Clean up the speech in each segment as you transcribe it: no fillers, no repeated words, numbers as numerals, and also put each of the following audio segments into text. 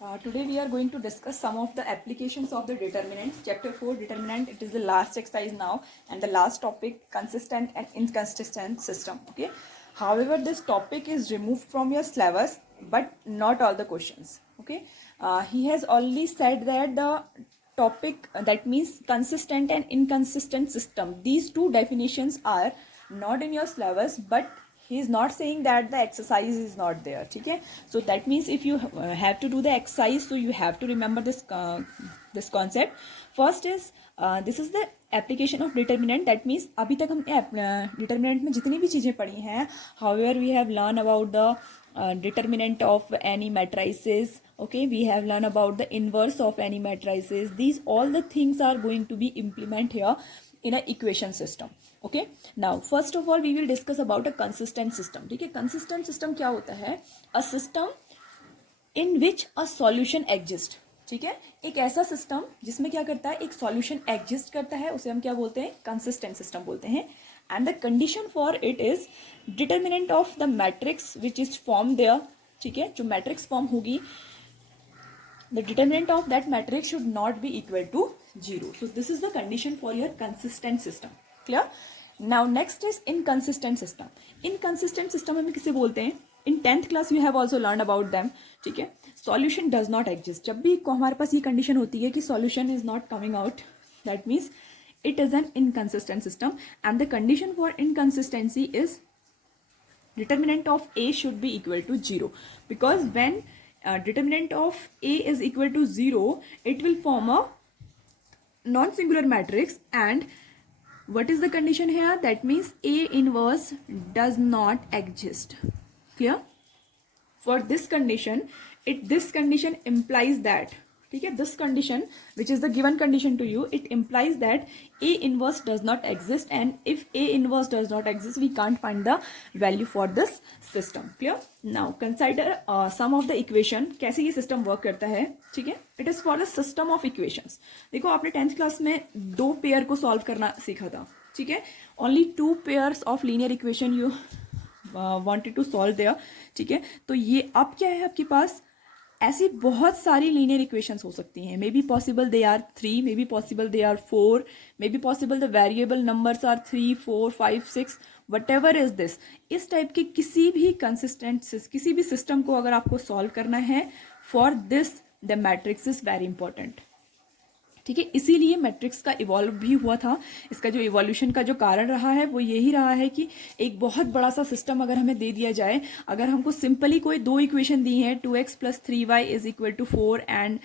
Today we are going to discuss some of the applications of the determinant. Chapter 4 determinant, it is the last exercise now and the last topic, consistent and inconsistent system. Okay. However, this topic is removed from your syllabus but not all the questions. Okay. He has already said that the topic that means consistent and inconsistent system, these two definitions are not in your syllabus, but he is not saying that the exercise is not there. Okay, so that means if you have to do the exercise, so you have to remember this concept. First is this is the application of determinant. That means अभी तक हमने determinant में जितनी भी चीजें पढ़ी हैं, however we have learned about the determinant of any matrices. Okay, we have learned about the inverse of any matrices. These all the things are going to be implemented here in a equation system. Okay, now first of all we will discuss about a consistent system. ठीक है, consistent system क्या होता है? A system in which a solution exists. ठीक है, एक ऐसा system जिसमें क्या करता है, एक सॉल्यूशन एग्जिस्ट करता है, उसे हम क्या बोलते हैं? कंसिस्टेंट सिस्टम बोलते हैं. And the condition for it is determinant of the matrix which is form there. ठीक है, जो मैट्रिक्स फॉर्म होगी, the determinant of that matrix should not be equal to 0. So this is the condition for your consistent system. Clear? Now next is inconsistent system. Inconsistent system हमें किसे बोलते हैं? In 10th class you have also learned about them. ठीक है, solution does not exist. जब भी हमारे पास ये condition होती है कि solution is not coming out, that means it is an inconsistent system. And the condition for inconsistency is determinant of A should be equal to 0. Because when determinant of A is equal to 0, it will form a non-singular matrix. And what is the condition here? That means A inverse does not exist. Clear? For this condition, this condition implies that, ठीक है, this condition which is the given condition to you, it implies that A inverse does not exist, and if A inverse does not exist, we can't find the value for this system. Clear? Now consider sum of the equation. कैसे ये system work करता है? ठीक है, it is for a system of equations. देखो आपने 10th class में दो पेयर को सॉल्व करना सीखा था. ठीक है, only two pairs of linear equation you wanted to solve there. ठीक है, तो ये अब क्या है आपके पास? ऐसी बहुत सारी लीनियर इक्वेशंस हो सकती हैं. May be possible they are 3, may be possible they are 4, may be possible the variable numbers are 3, 4, 5, 6, whatever is this. इस टाइप के किसी भी कंसिस्टेंट किसी भी सिस्टम को अगर आपको सॉल्व करना है, for this the matrix is very important. ठीक है, इसीलिए मैट्रिक्स का इवॉल्व भी हुआ था. इसका जो इवोल्यूशन का जो कारण रहा है वो यही रहा है कि एक बहुत बड़ा सा सिस्टम अगर हमें दे दिया जाए, अगर हमको सिंपली कोई दो इक्वेशन दी है, 2x plus 3y is equal to 4 and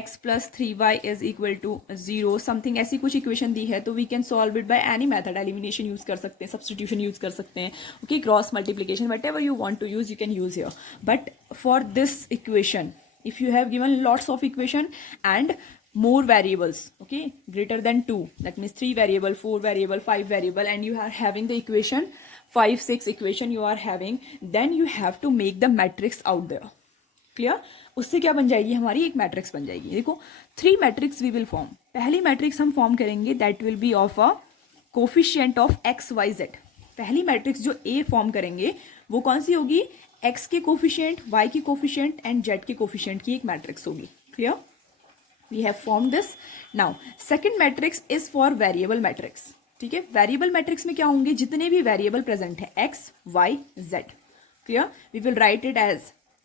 x plus 3y is equal to 0, something ऐसी कुछ इक्वेशन दी है, तो we can solve it by any method. Elimination use कर सकते हैं, सब्सटीट्यूशन यूज कर सकते हैं, okay, cross multiplication, whatever you want to use you can use here. But for this equation, if you have given lots of equation and more variables, okay, greater than 2, that means 3 variable, 4 variable, 5 variable, and you are having the equation 5, 6 equation you are having, then you have to make the matrix out there. Clear? उससे क्या बन जाएगी? हमारी एक matrix बन जाएगी. देखो 3 matrix we will form. पहली मैट्रिक्स हम फॉर्म करेंगे, that will be of a coefficient of X Y Z. पहली मैट्रिक्स जो ए फॉर्म करेंगे वो कौन सी होगी? एक्स के कोफिशिएंट, वाई के कोफिशिएंट एंड जेड के कोफिशिएंट की एक मैट्रिक्स होगी. Clear? We have form this. Now second matrix is for variable matrix. ठीक है, वेरिएबल मैट्रिक्स में क्या होंगे? जितने भी वेरिएबल प्रेजेंट है, X Y Z. Clear? We will write it as,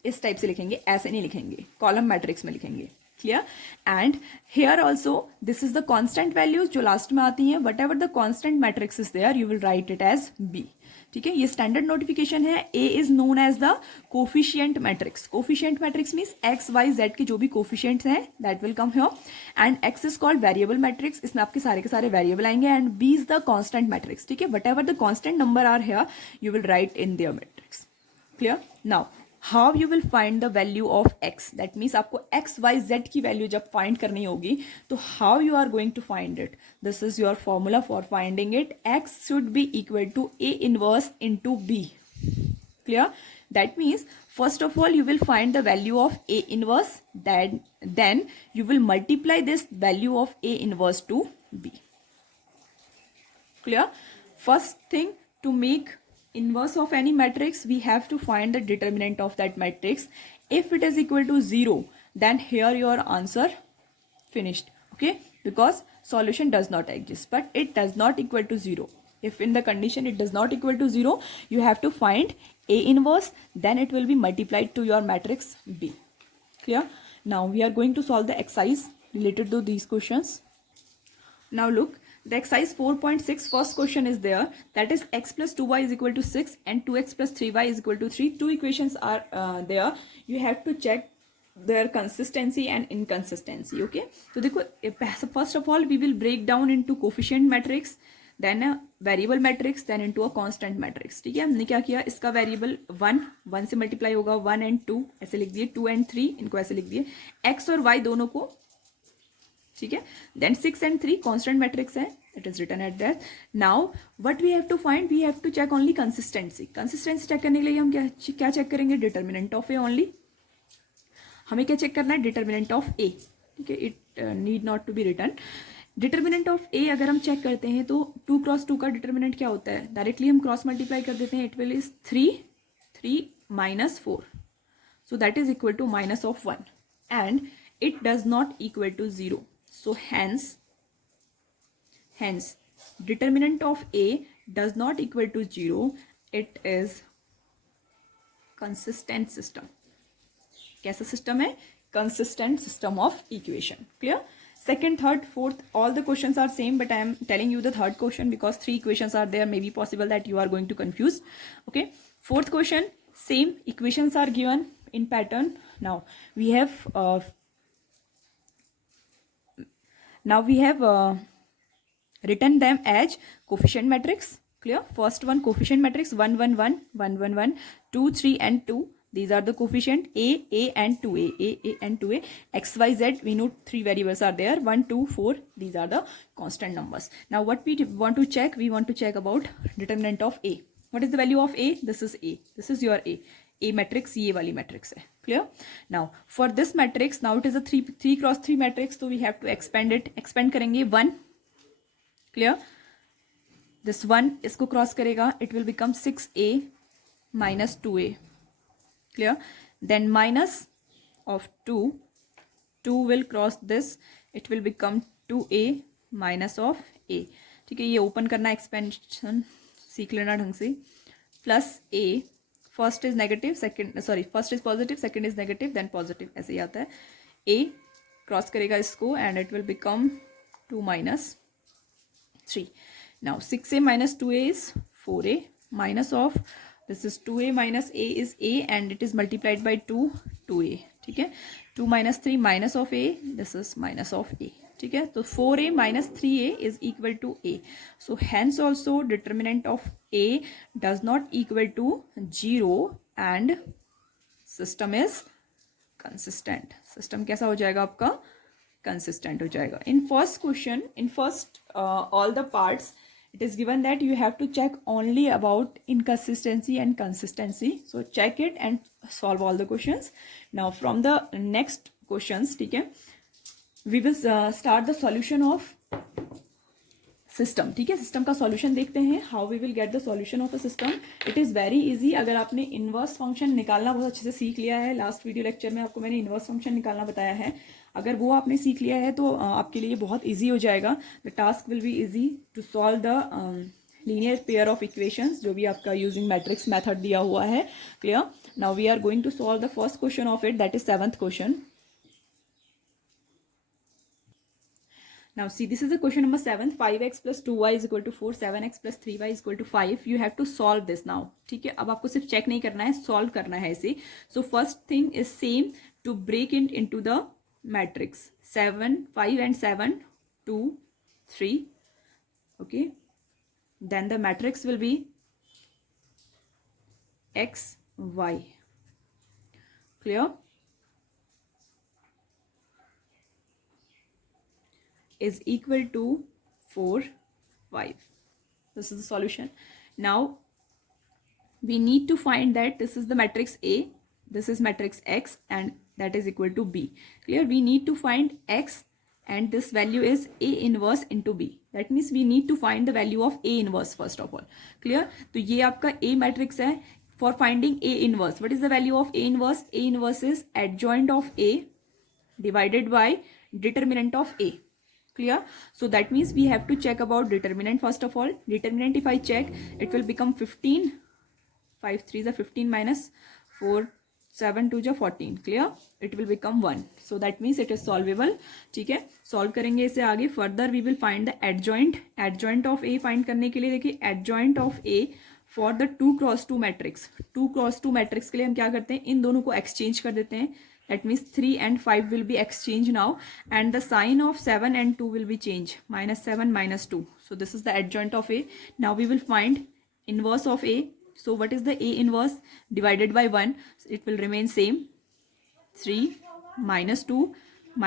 इस टाइप से लिखेंगे, ऐसे नहीं लिखेंगे, कॉलम मैट्रिक्स में लिखेंगे. Clear? And here also this is the constant values जो लास्ट में आती हैं. Whatever the constant matrix is there, you will write it as B. ठीक है, ये स्टैंडर्ड नोटिफिकेशन है. A is known as the coefficient matrix. Coefficient matrix means X Y Z के जो भी कोफिशिएंट्स हैं, that will come here. And X is called variable matrix, इसमें आपके सारे के सारे वेरिएबल आएंगे. And B is the constant matrix. ठीक है, whatever the constant number are here, you will write in there matrix. Clear? Now how you will find the value of X, that means आपको X Y Z की value जब find करनी होगी, तो how you are going to find it? This is your formula for finding it. X should be equal to A inverse into B. Clear? That means first of all you will find the value of A inverse, then you will multiply this value of A inverse to B. Clear? First thing, to make inverse of any matrix, we have to find the determinant of that matrix. If it is equal to 0, then here your answer finished. Okay, because solution does not exist, but it does not equal to 0. If in the condition it does not equal to 0, you have to find A inverse, then it will be multiplied to your matrix B. Clear? Now we are going to solve the exercise related to these questions. Now look, the exercise 4.6 first question is there, that is x plus 2y is equal to 6 and 2x plus 3y is equal to 3. Two equations are there. You have to check their consistency and inconsistency. Okay, so देखो, first of all we will break down into coefficient matrix, then a variable matrix, then into a constant matrix. ठीक है, हमने क्या किया, इसका variable 1 से multiply होगा, 1 and 2 ऐसे लिख दिए, 2 and 3 इनको ऐसे लिख दिए, x और y दोनों को, ठीक है, then 6 and 3 constant matrix है, it is written at that. Now what we have to find, we have to check only consistency. Consistency check करने के लिए हम क्या check करेंगे, determinant of A only. हमें क्या चेक करना है, डिटर्मिनेंट ऑफ ए. ठीक है, it need not to be written. Determinant of A अगर हम चेक करते हैं तो 2 क्रॉस 2 का डिटर्मिनेंट क्या होता है, डायरेक्टली हम क्रॉस मल्टीप्लाई कर देते हैं, it will is 3 minus 4, so that is equal to minus of 1 and it does not equal to 0. So hence determinant of A does not equal to 0. It is consistent system. कैसा system है, consistent system of equation. Clear? Second, third, fourth, all the questions are same, but I am telling you the third question because 3 equations are there, may be possible that you are going to confuse. Okay, fourth question, same equations are given in pattern. Now we have written them as coefficient matrix. Clear? First one coefficient matrix 1 1 1 1 1 1 2 3 and 2. These are the coefficient A and 2A, A and 2A. X, Y, Z, we know 3 variables are there, 1 2 4. These are the constant numbers. Now what we want to check, we want to check about determinant of A. What is the value of A? This is A. This is your A matrix, ये वाली matrix है. Clear? Now for this matrix, now it is a 3 cross 3 matrix, so we have to expand it. Expand करेंगे 1. Clear? This 1 इसको cross करेगा, it will become 6A minus 2A. Clear? Then minus of 2 will cross this, it will become 2A minus of A. ठीक है, ये open करना, expansion सीख लेना ढंग से. Plus A, first is negative, first is positive, second is negative, then positive, ऐसे ही आता है. A क्रॉस करेगा इसको and it will become 2 minus 3. Now 6A minus 2A is 4A minus of this is 2A minus A is A and it is multiplied by 2A. ठीक है, 2 minus 3 minus of A, this is minus of A. ठीक है, तो 4A minus 3A is equal to A. So hence also determinant of A does not equal to 0 and system is consistent. System कैसा हो जाएगा आपका, consistent हो जाएगा. In first question, in first all the parts, it is given that you have to check only about inconsistency and consistency. So check it and solve all the questions. Now from the next questions, ठीक है, we will start the solution of system. ठीक है, system का solution देखते हैं. How we will get the solution of a system. It is very easy. अगर आपने inverse function निकालना बहुत अच्छे से सीख लिया है, लास्ट वीडियो लेक्चर में आपको मैंने इनवर्स फंक्शन निकालना बताया है, अगर वो आपने सीख लिया है तो आपके लिए बहुत ईजी हो जाएगा. The task will be easy to solve the linear pair of equations, जो भी आपका यूजिंग मैट्रिक्स मेथड दिया हुआ है. Clear? Now we are going to solve the first question of it, that is 7th question. Now see, this is the question number 7. 5x plus 2y is equal to 4, 7x plus 3y is equal to 5. You have to solve this now. ठीक है, अब आपको सिर्फ check नहीं करना है, solve करना है इसे. So first thing is same, to break it into the matrix. 7, 5 and 7, 2, 3. Okay. Then the matrix will be x, y. Clear? Is equal to 4, 5. This is the solution. Now we need to find that this is the matrix A, this is matrix X, and that is equal to B. Clear? We need to find X and this value is A inverse into B. That means we need to find the value of A inverse first of all. Clear? तो ये आपका A matrix है. For finding A inverse, what is the value of A inverse? A inverse is adjoint of A divided by determinant of A. Clear? So that means we have to check about determinant first of all. Determinant, if I check, it will become 15. 5 3 is 15 minus 4 7 2 is 14. Clear? It will become 1. So that means it is solvable. ठीक है, solve करेंगे इसे आगे. Further we will find the adjoint. Adjoint of A find करने के लिए देखिए, adjoint of A for the 2x2 matrix. 2x2 matrix के लिए हम क्या करते हैं, इन दोनों को एक्सचेंज कर देते हैं. That means 3 and 5 will be exchanged now, and the sign of 7 and 2 will be changed. -7 -2. So this is the adjoint of A. Now we will find inverse of A. So what is the A inverse? Divided by 1, it will remain same. 3 -2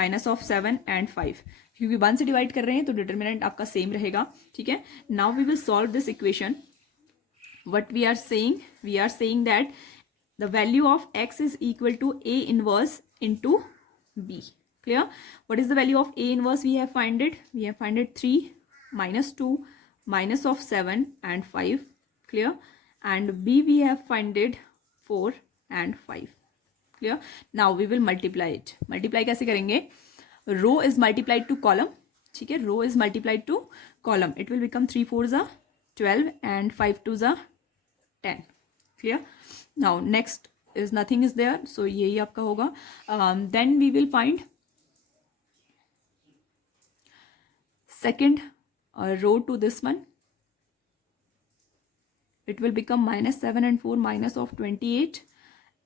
minus of 7 and 5. क्योंकि 1 से divide कर रहे हैं तो determinant आपका same रहेगा. ठीक है, now we will solve this equation. What we are saying that the value of x is equal to A inverse into B. Clear? What is the value of A inverse? We have find it. 3 minus 2 minus of 7 and 5. Clear? And B we have find it 4 and 5. Clear? Now we will multiply it. Multiply कैसे करेंगे? Row is multiplied to column. ठीक है, row is multiplied to column. It will become 3 4s are 12 and 5 2s are 10. Clear? Now next is nothing is there, so यही आपका होगा. Then we will find second row to this one. It will become -7 and 4 minus of 28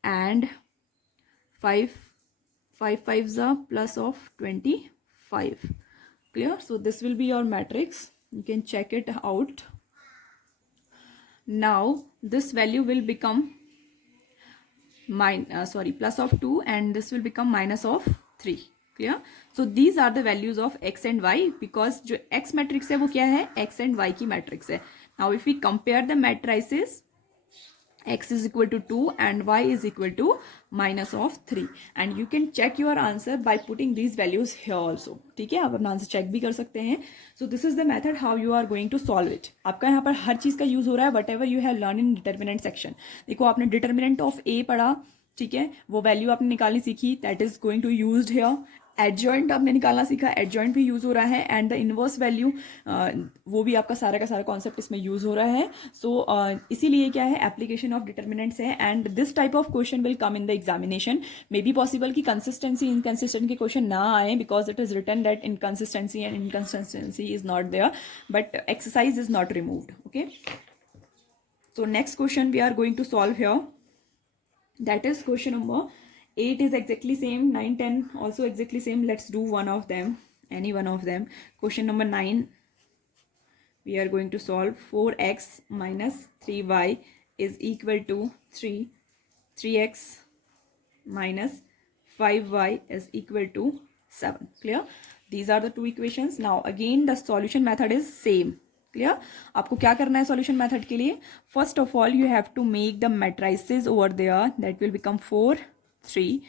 and 5 5s are plus of 25. Clear? So this will be your matrix. You can check it out. Now this value will become plus of 2 and this will become minus of 3. Clear? So these are the values of x and y, because जो x matrix है वो क्या है, x and y की matrix है. Now if we compare the matrices, x is equal to 2 and y is equal to minus of 3, and you can check your answer by putting these values here also. ठीक है, आप अपना answer check भी कर सकते हैं. So this is the method how you are going to solve it. आपका यहाँ पर हर चीज़ का यूज हो रहा है, whatever you have learn in determinant section. देखो आपने डिटर्मिनेंट ऑफ ए पढ़ा, ठीक है, वो वैल्यू आपने निकालनी सीखी, that is going to used here. Adjoint आपने निकालना सीखा, एडजॉइंट भी यूज हो रहा है, एंड द इनवर्स वैल्यू वो भी आपका सारा का सारा कॉन्सेप्ट इसमें यूज हो रहा है. सो इसीलिए क्या है, एप्लीकेशन ऑफ डिटर्मिनेंट्स है, and this type of question will come in the examination. May be possible कि कंसिस्टेंसी इनकंसिस्टेंट के क्वेश्चन ना आए, because it is written that inconsistency and inconsistency is not there, but exercise is not removed. Okay, so next question we are going to solve here. That is question number 8 is exactly same, 9 10 also exactly same. Let's do one of them, any one of them. Question number 9, we are going to solve 4x minus 3y is equal to 3x minus 5y is equal to 7. Clear? These are the two equations. Now again the solution method is same. Clear? आपको क्या करना है solution method के लिए? First of all you have to make the matrices over there, that will become 4 3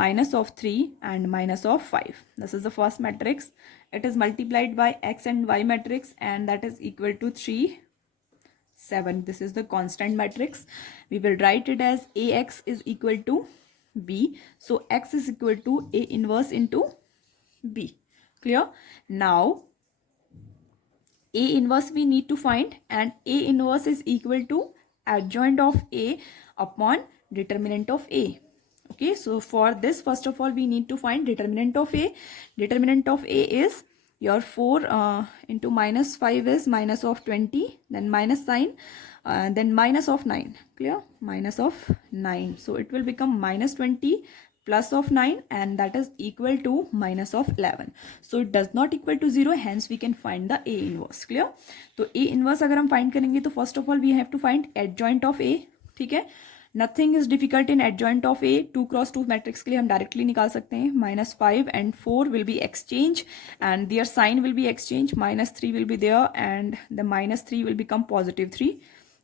minus of 3 and minus of 5. This is the first matrix. It is multiplied by x and y matrix, and that is equal to 3 7. This is the constant matrix. We will write it as ax is equal to b. So x is equal to a inverse into b. Clear? Now A inverse we need to find, and A inverse is equal to adjoint of A upon determinant of A. Okay, so for this first of all we need to find determinant of A. Determinant of A is your 4 into minus 5 is minus of 20, then minus sign, then minus of 9. Clear? Minus of 9. So it will become minus 20 plus of 9, and that is equal to minus of 11. So it does not equal to 0, hence we can find the A inverse. Clear? तो A inverse अगर हम find करेंगे तो first of all we have to find adjoint of A. ठीक है, nothing is difficult in adjoint of A. 2x2 matrix के लिए हम डायरेक्टली निकाल सकते हैं. -5 and 4 will be exchange, and their sign will be exchange. -3 will be there, and the -3 will become +3.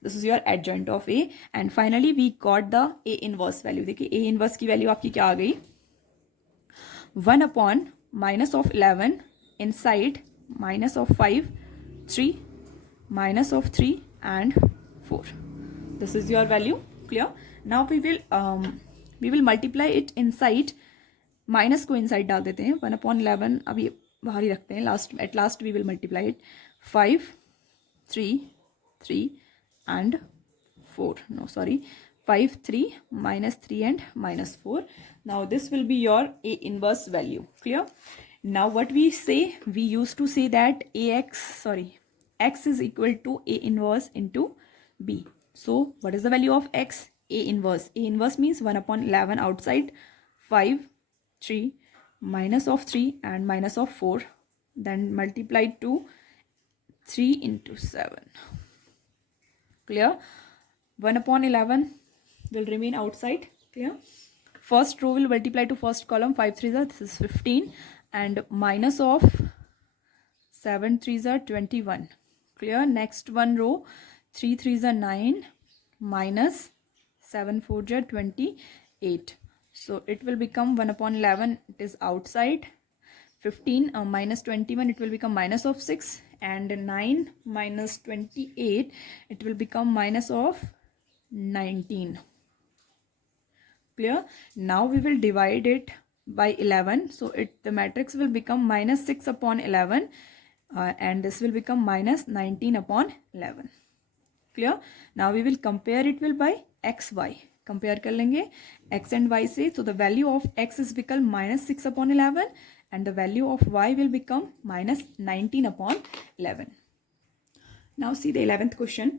This is your adjoint of A, and finally we got the A inverse value. देखिए A inverse की value आपकी क्या आ गई? 1 upon minus of 11 inside minus of 5 3 minus of 3 and 4. This is your value. Clear? Now we will multiply it inside minus को inside डाल देते हैं, 1/11 अब ये बाहर ही रखते हैं, last at last we will multiply it, 5 3 3 and 4, no sorry, 5 3 minus 3 and minus 4. Now this will be your A inverse value. Clear? Now what we say, we used to say that x is equal to A inverse into B. So what is the value of x? A inverse. A inverse means 1/11 outside, 5 3 minus of 3 and minus of 4, then multiplied to 3 into 7. Clear? 1/11 will remain outside. Clear? First row will multiply to first column, 5 3s are, this is 15, and minus of 7 3s are 21. Clear? Next one row, 3 3s are 9, minus 7 4s are 28. So it will become 1/11, it is outside. 15 minus 21, it will become minus of 6, and 9 minus 28, it will become minus of 19. Clear? Now we will divide it by 11, so the matrix will become minus 6/11, and this will become minus 19/11. Clear? Now we will compare it will by x y, compare कर लेंगे x and y से, so the value of x is become minus 6/11 and the value of y will become minus 19/11. Now see the 11th question.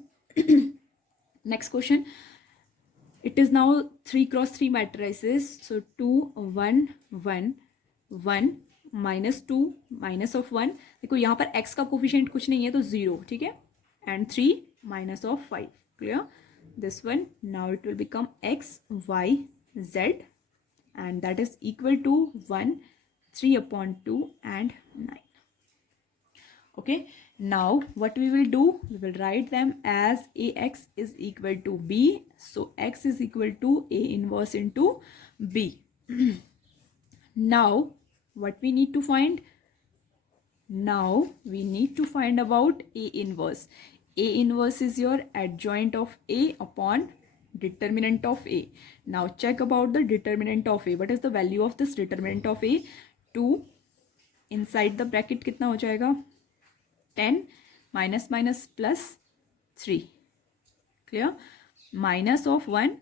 Next question, it is now 3 cross 3 matrices, so 2 1 1 1 minus 2 minus of 1, देखो यहाँ पर x का coefficient कुछ नहीं है तो 0, ठीक है, and 3 minus of 5. Clear? This one, now it will become x y z, and that is equal to 1 3/2 and 9. Okay, now what we will do, we will write them as ax is equal to b, so x is equal to A inverse into b. Now what we need to find, now we need to find about A inverse. A inverse is your adjoint of A upon determinant of A. Now check about the determinant of A. What is the value of this determinant of A? 2 inside the bracket कितना हो जाएगा, 10 minus minus plus 3. Clear? Minus of 1,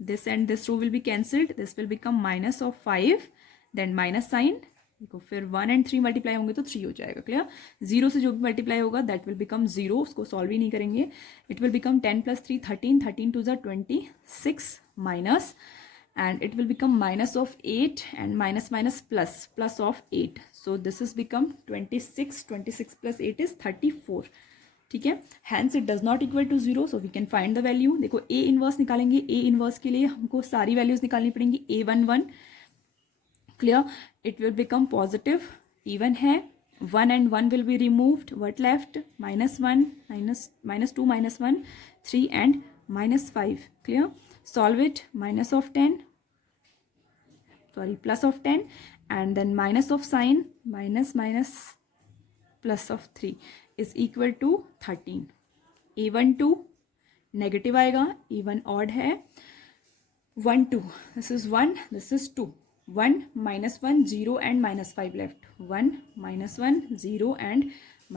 this and this row will be cancelled, this will become minus of 5, then minus sign, देखो फिर 1 and 3 multiply होंगे तो 3 हो जाएगा. Clear? 0 से जो भी मल्टीप्लाई होगा दैट विल बिकम 0, उसको सॉल्व ही नहीं करेंगे. It will become 10 + 3 13, 13 2 = 26 minus, and it will become minus of 8 and minus minus plus of 8, so this is become 26, 26 plus 8 is 34. ठीक है, hence it does not equal to 0, so we can find the value. देखो A inverse निकालेंगे, A inverse के लिए हमको सारी values निकालनी पड़ेंगी. A11, clear, it will become positive, even है, 1 and 1 will be removed, what left, -1 minus 2 minus 1 3 and -5. Clear? Solve it, minus of 10, sorry, plus of 10, and then minus of sign, minus minus plus of 3 is equal to 13. A12 negative आएगा, A1 odd है, 1 2, this is 1, this is 2, 1 minus 1 0 and minus 5 left, 1 minus 1 0 and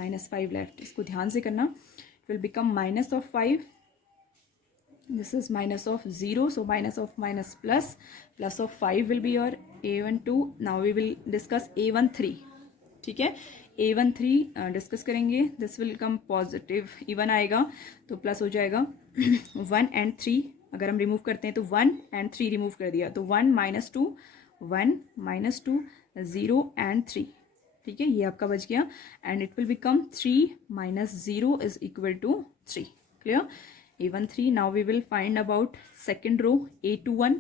minus 5 left. इसको ध्यान से करना. It will become minus of 5, this is minus of 0, so minus of minus plus, plus of 5 will be your A12. Now we will discuss A13. ठीक है, A13 discuss करेंगे. This will come positive, even आएगा तो plus हो जाएगा. 1 and 3 अगर हम remove करते हैं तो 1 and 3 रिमूव कर दिया तो 1 minus 2 1 minus 2 0 and 3. ठीक है, ये आपका बच गया, and it will become 3 minus 0 is equal to 3. Clear? A13. Now we will find about second row, A21.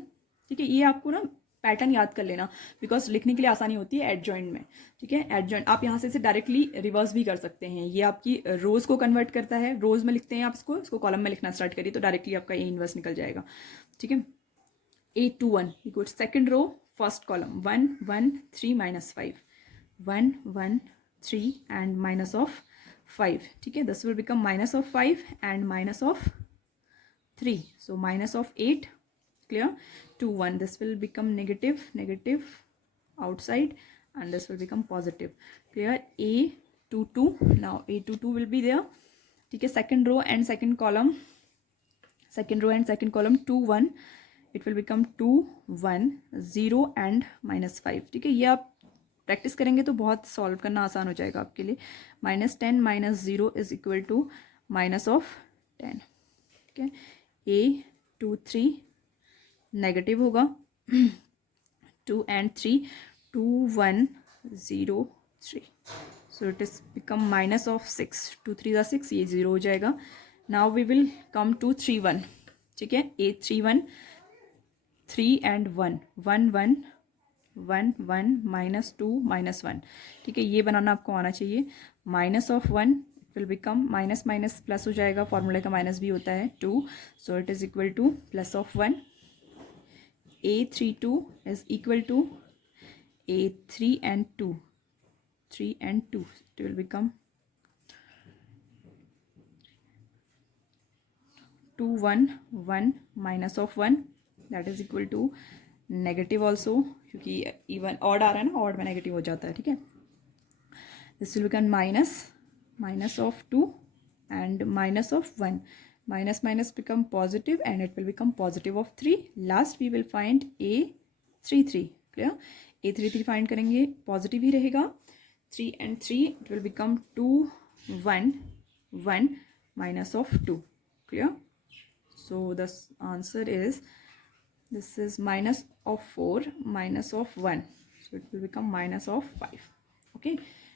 ठीक है, ये आपको ना पैटर्न याद कर लेना, बिकॉज लिखने के लिए आसानी होती है एडजॉइंट में. ठीक है, एडजॉइंट आप यहाँ से डायरेक्टली रिवर्स भी कर सकते हैं. ये आपकी रोज को कन्वर्ट करता है, रोज में लिखते हैं आप इसको कॉलम में लिखना स्टार्ट करिए तो डायरेक्टली आपका ए इनवर्स निकल जाएगा. ठीक है, A21 equal second row first column 1 1 3 minus 5 1 1 3 and minus of 5. ठीक है, this will become minus of 5 and minus of 3, so minus of 8. Clear? 2 1, this will become negative outside, and this will become positive. Clear? A22, now A22 will be there. ठीक है, second row and second column 2 1, it will become 2 1 0 and -5. ठीक है, ये आप practice करेंगे तो बहुत solve करना आसान हो जाएगा आपके लिए. -10 -0 इज इक्वल टू -10. ठीक है, A23 नेगेटिव होगा. 2 and 3, 2 1 0 3, so it is become -6. 2 3 are 6, ये 0 हो जाएगा. Now we will come to 3 1. ठीक है, A31 3 and 1 1 1 1 1 -2 -1. ठीक है, ये बनाना आपको आना चाहिए. -1 विल बिकम माइनस प्लस हो जाएगा, फॉर्मूले का माइनस भी होता है 2, so it is equal to +1. A32 is equal to A3 and 2, 3 and 2, it will become 2 1 1 -1, that is equal to negative also, क्योंकि इवन ऑड आ रहा है ना, ऑड में नेगेटिव हो जाता है. ठीक है, this will become -2 and -1. Minus become positive and it will become +3. Last we will find A33. Clear? A33 find करेंगे, पॉजिटिव ही रहेगा. 3 and 3, it will become 2 1 1 -2. Clear? So the answer is, this is -4 -1, so it will become -5. Okay,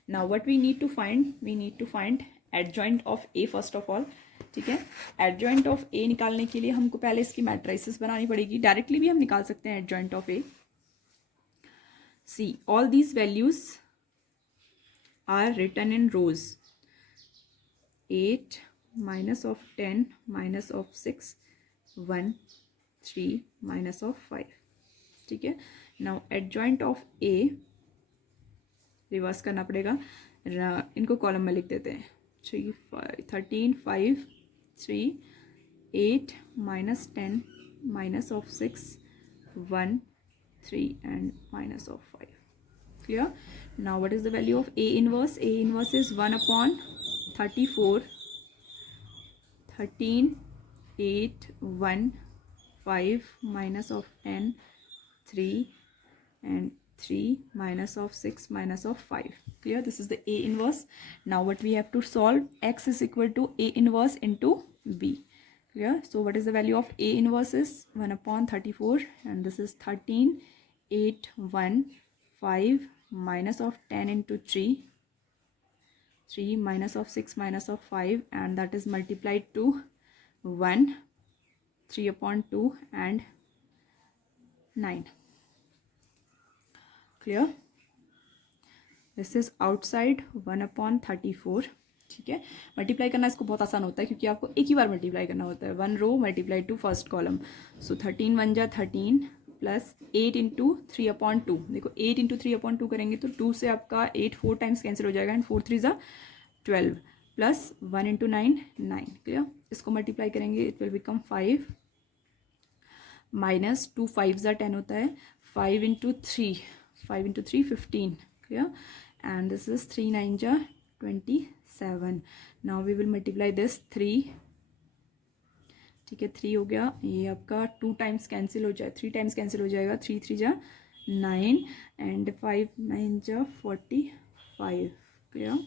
now what we need to find adjoint of A first of all. ठीक है, adjoint of A निकालने के लिए हमको पहले इसकी matrices बनानी पड़ेगी. डायरेक्टली भी हम निकाल सकते हैं adjoint of A. See, all these values are written in rows. 8 -10 -6 1 3 -5. ठीक है, now adjoint of A reverse करना पड़ेगा. इनको कॉलम में लिख देते हैं. 3 5 13 5 3 8 -10 -6 1 3 and -5. Clear? Now what is the value of A inverse? A inverse is 1/34. 13 8 1 5 -10 3 and 3 -6 -5. Clear? This is the A inverse. Now what we have to solve, x is equal to A inverse into B. Clear? So what is the value of A inverse is 1/34, and this is 13 8 1 5 -10 into 3 -6 -5, and that is multiplied to 1 3/2 and 9. Clear? This is outside 1/34. ठीक है, multiply करना इसको बहुत आसान होता है, क्योंकि आपको एक ही बार मल्टीप्लाई करना होता है. 1 row multiply two first column. सो 13 1 जा 13 प्लस 8 इंटू 3/2. देखो 8 इंटू 3/2 करेंगे तो 2 से आपका 8 4 टाइम्स कैंसिल हो जाएगा, एंड 4 3 जा 12 प्लस 1 इंटू 9 9. क्लियर? इसको मल्टीप्लाई करेंगे, इट विल बिकम 5 माइनस 2 5 जा 10 होता है. 5 into 3 15. Clear? And this is 3 9 जा 27. Now we will multiply this 3. ठीक है, 3 हो गया, ये आपका 2 टाइम्स कैंसिल हो जाए, 3 टाइम्स कैंसिल हो जाएगा. 3 3 जा 9 एंड 5 9 जा 45. Clear?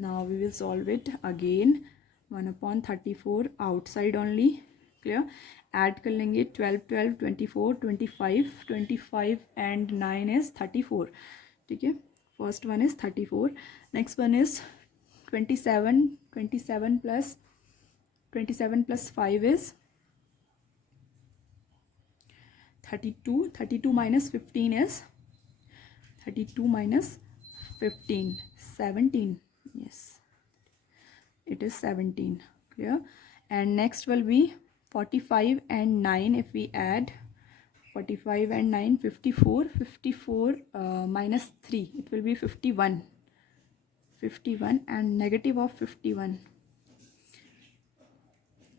Now we will solve it again. 1/34 outside only. Clear? Add कर लेंगे 12 12 24 25 एंड 9 इज 34. ठीक है, first one is 34, next one is 27 plus 5 is 32. 32 minus 15 is 32 minus 15 17. Yes, it is 17. Clear? And next will be 45 and 9. If we add 45 and 9 54 minus 3, it will be 51 and negative of 51.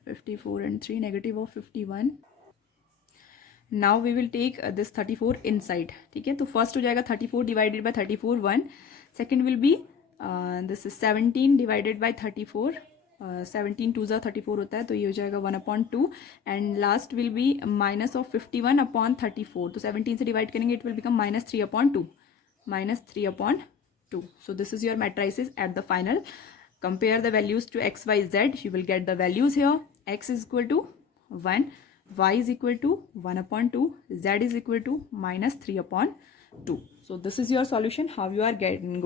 54 and 3 negative of 51. Now we will take this 34 inside, ठीक है। तो first हो जाएगा 34 divided by 34 1, second will be this is 17 divided by 34, 17 2 34 होता है, तो ये हो जाएगा 1/2, and last will be minus of 51/34, तो 17 से डिवाइड करेंगे it will become -3/2, -3/2. So this is your matrices at the final. Compare the values to x, y, z. You will get the values here. X is equal to 1, y is equal to 1/2, z is equal to -3/2. So this is your solution. How you are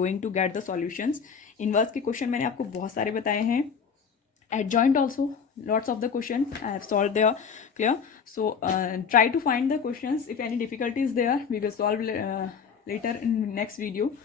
going to get the solutions. Inverse के question मैंने आपको बहुत सारे बताए हैं. Adjoint also, lots of the question I have solved there. Clear? So try to find the questions. If any difficulty is there, we will solve later in next video.